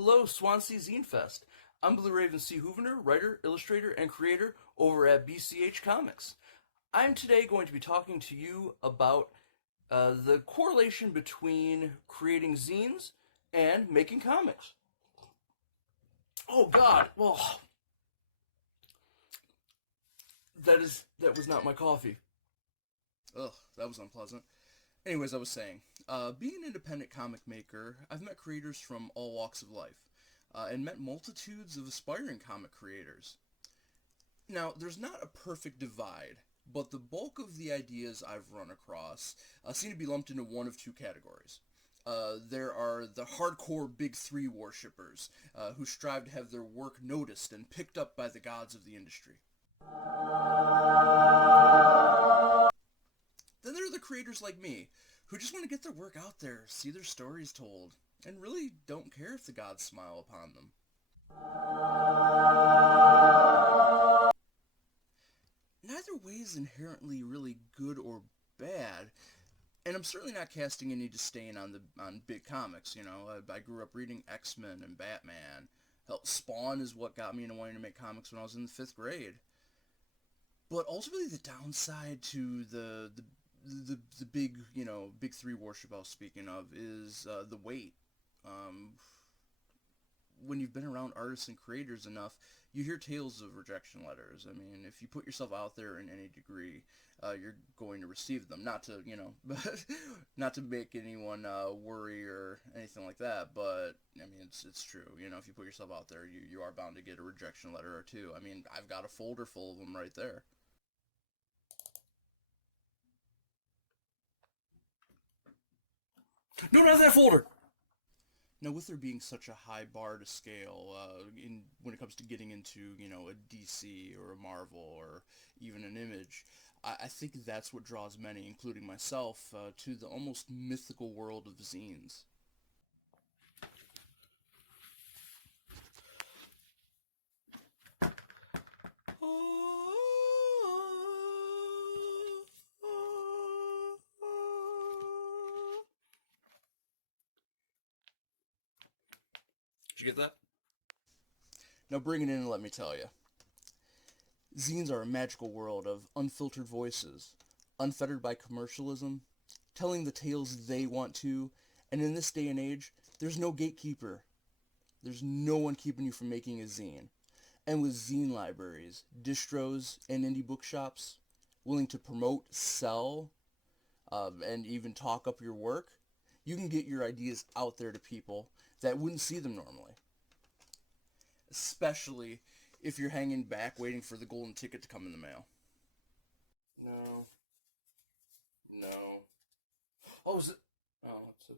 Hello, Swansea Zine Fest. I'm BluRaven Houvener, writer, illustrator, and creator over at BCH Comix. I'm today going to be talking to you about the correlation between creating zines and making comics. Oh God! Well, that was not my coffee. Ugh, that was unpleasant. Anyways, I was saying, being an independent comic maker, I've met creators from all walks of life, and met multitudes of aspiring comic creators. Now, there's not a perfect divide, but the bulk of the ideas I've run across seem to be lumped into one of two categories. There are the hardcore Big Three worshippers, who strive to have their work noticed and picked up by the gods of the industry. Then there are the creators like me, who just want to get their work out there, see their stories told, and really don't care if the gods smile upon them. Neither way is inherently really good or bad, and I'm certainly not casting any disdain on big comics. I grew up reading X-Men and Batman. Hell, Spawn is what got me into wanting to make comics when I was in the 5th grade. But ultimately, the downside to the big three worship I was speaking of is the weight. When you've been around artists and creators enough, you hear tales of rejection letters. I mean, if you put yourself out there in any degree, you're going to receive them. Not to, not to make anyone worry or anything like that, but I mean, it's true. If you put yourself out there, you are bound to get a rejection letter or two. I mean, I've got a folder full of them right there. No, not that folder. Now, with there being such a high bar to scale, when it comes to getting into, a DC or a Marvel or even an Image, I think that's what draws many, including myself, to the almost mythical world of zines. Did you get that? Now, bring it in and let me tell you. Zines are a magical world of unfiltered voices, unfettered by commercialism, telling the tales they want to, and in this day and age, there's no gatekeeper. There's no one keeping you from making a zine. And with zine libraries, distros, and indie bookshops willing to promote, sell, and even talk up your work, you can get your ideas out there to people that wouldn't see them normally. Especially if you're hanging back waiting for the golden ticket to come in the mail. No. No. Oh, is it? Oh, it's a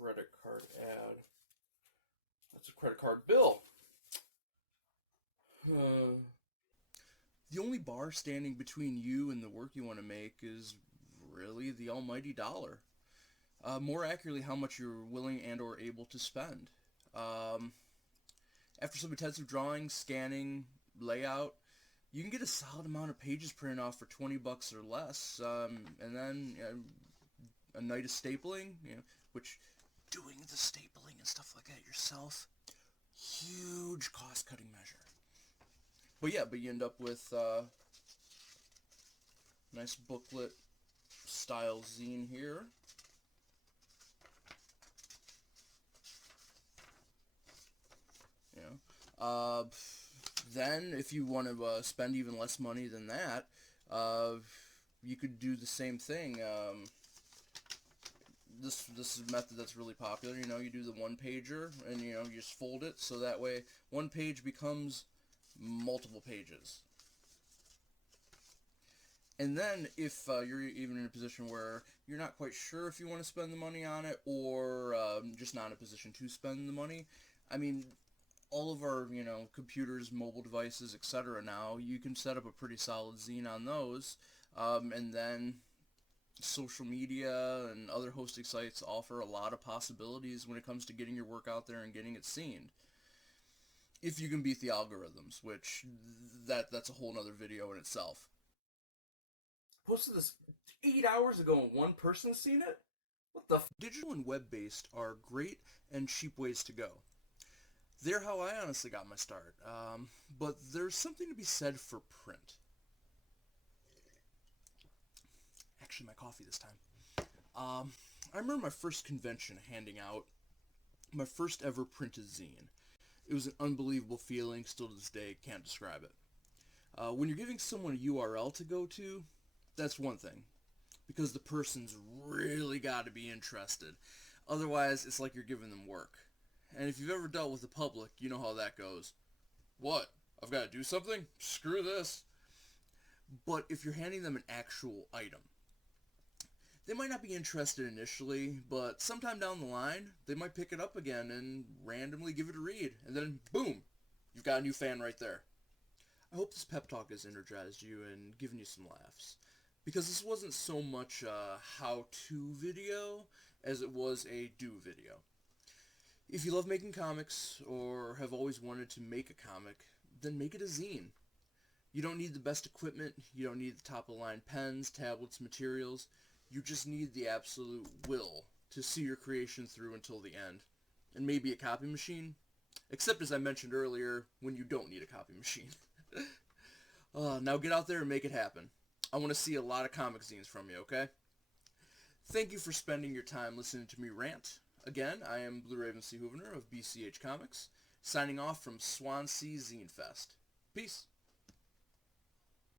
credit card ad. That's a credit card bill. The only bar standing between you and the work you want to make is really the almighty dollar. More accurately, how much you're willing and or able to spend. After some intensive drawing, scanning, layout, you can get a solid amount of pages printed off for $20 or less, and then a night of stapling, which doing the stapling and stuff like that yourself, huge cost-cutting measure. But you end up with nice booklet style zine here. Then, if you want to spend even less money than that, you could do the same thing. This is a method that's really popular. You do the one pager, and you just fold it so that way one page becomes multiple pages. And then, if you're even in a position where you're not quite sure if you want to spend the money on it, or just not in a position to spend the money, I mean, all of our, computers, mobile devices, etc. now, you can set up a pretty solid zine on those, and then social media and other hosting sites offer a lot of possibilities when it comes to getting your work out there and getting it seen. If you can beat the algorithms, which that's a whole other video in itself. Posted this 8 hours ago and one person's seen it? What the Digital and web-based are great and cheap ways to go. They're how I honestly got my start, but there's something to be said for print. Actually, my coffee this time. I remember my first convention handing out my first ever printed zine. It was an unbelievable feeling, still to this day, can't describe it. When you're giving someone a URL to go to, that's one thing, because the person's really got to be interested. Otherwise, it's like you're giving them work. And if you've ever dealt with the public, you know how that goes. What? I've got to do something? Screw this. But if you're handing them an actual item, they might not be interested initially, but sometime down the line, they might pick it up again and randomly give it a read. And then, boom, you've got a new fan right there. I hope this pep talk has energized you and given you some laughs. Because this wasn't so much a how-to video as it was a do video. If you love making comics or have always wanted to make a comic, then make it a zine. You don't need the best equipment, you don't need the top-of-the-line pens, tablets, materials. You just need the absolute will to see your creation through until the end. And maybe a copy machine. Except, as I mentioned earlier, when you don't need a copy machine. Now get out there and make it happen. I want to see a lot of comic zines from you, okay? Thank you for spending your time listening to me rant. Again, I am BluRaven Houvener of BCH Comix, signing off from Swansea Zine Fest. Peace.